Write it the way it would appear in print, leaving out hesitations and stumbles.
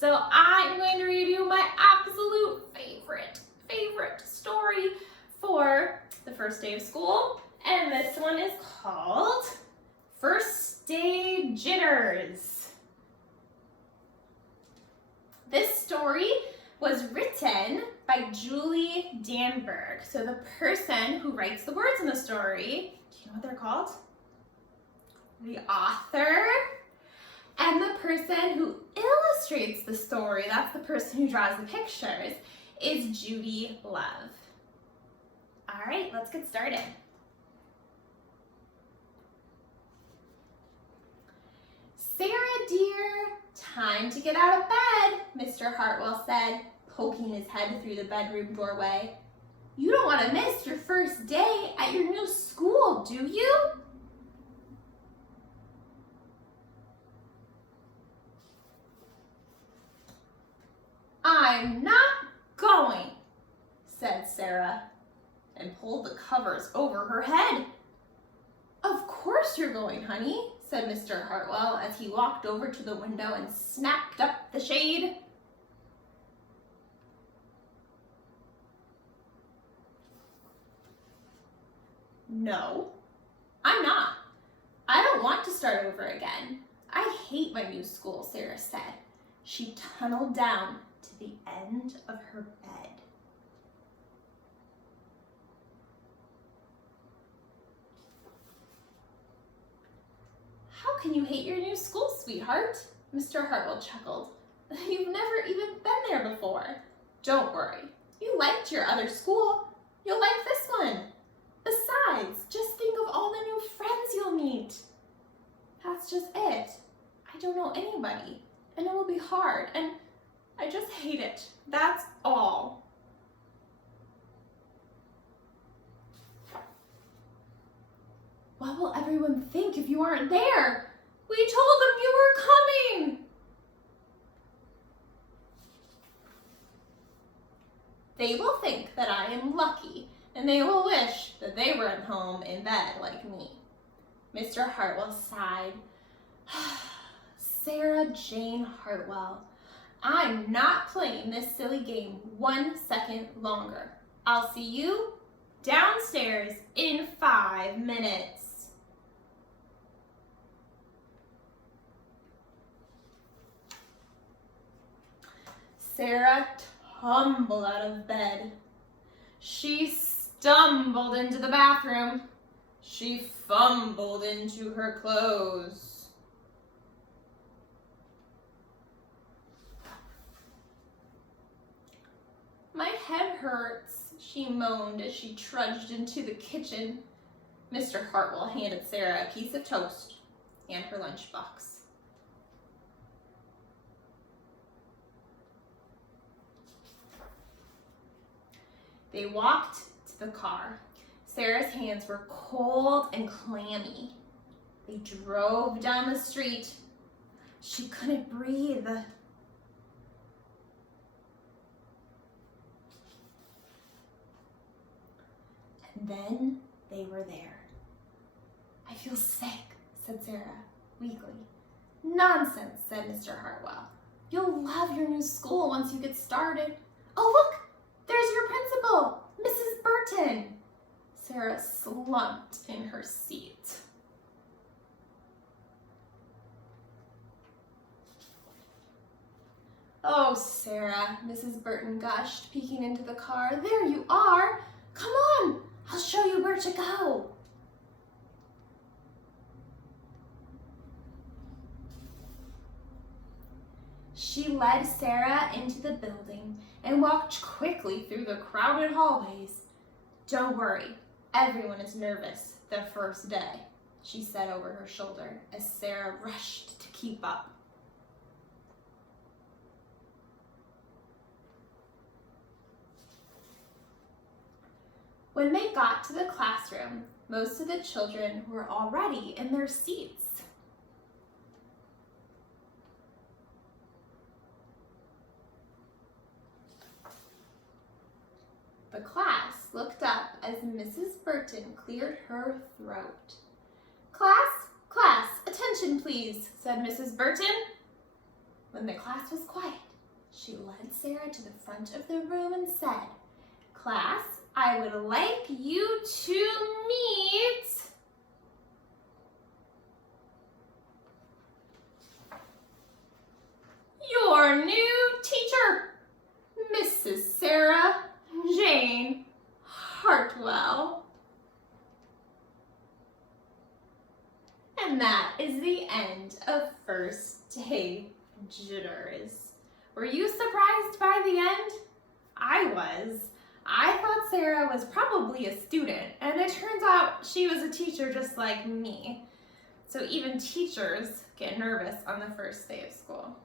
So I'm going to read you my absolute favorite story for the first day of school. And this one is called First Day Jitters. This story was written by Julie Danberg. So the person who writes the words in the story, do you know what they're called? The author. And the person who illustrates the story, that's the person who draws the pictures, is Judy Love. All right, let's get started. Sarah, dear, time to get out of bed, Mr. Hartwell said, poking his head through the bedroom doorway. You don't want to miss your first day at your new school, do you? I'm not going, said Sarah, and pulled the covers over her head. Of course you're going, honey, said Mr. Hartwell as he walked over to the window and snapped up the shade. No, I'm not. I don't want to start over again. I hate my new school, Sarah said. She tunneled down to the end of her bed. How can you hate your new school, sweetheart? Mr. Hartwell chuckled. You've never even been there before. Don't worry. You liked your other school. You'll like this one. Besides, just think of all the new friends you'll meet. That's just it. I don't know anybody, and it will be hard, and I just hate it. That's all. What will everyone think if you aren't there? We told them you were coming. They will think that I am lucky, and they will wish that they were at home in bed like me. Mr. Hartwell sighed. Sarah Jane Hartwell, I'm not playing this silly game 1 second longer. I'll see you downstairs in 5 minutes. Sarah tumbled out of bed. She stumbled into the bathroom. She fumbled into her clothes. My head hurts, she moaned as she trudged into the kitchen. Mr. Hartwell handed Sarah a piece of toast and her lunchbox. They walked to the car. Sarah's hands were cold and clammy. They drove down the street. She couldn't breathe. And then they were there. I feel sick, said Sarah weakly. Nonsense, said Mr. Hartwell. You'll love your new school once you get started. Oh, look, there's your principal, Mrs. Burton. Sarah slumped in her seat. Oh, Sarah, Mrs. Burton gushed, peeking into the car. There you are. Come on, I'll show you where to go. She led Sarah into the building and walked quickly through the crowded hallways. Don't worry, everyone is nervous the first day, she said over her shoulder as Sarah rushed to keep up. When they got to the classroom, most of the children were already in their seats. The class looked up as Mrs. Burton cleared her throat. Class, attention please, said Mrs. Burton. When the class was quiet, She led Sarah to the front of the room and said, "Class, I would like you to meet your new teacher, Mrs. Sarah Jane Hartwell." And that is the end of First Day Jitters. Were you surprised by the end? I was. I thought Sarah was probably a student, and it turns out she was a teacher just like me. So even teachers get nervous on the first day of school.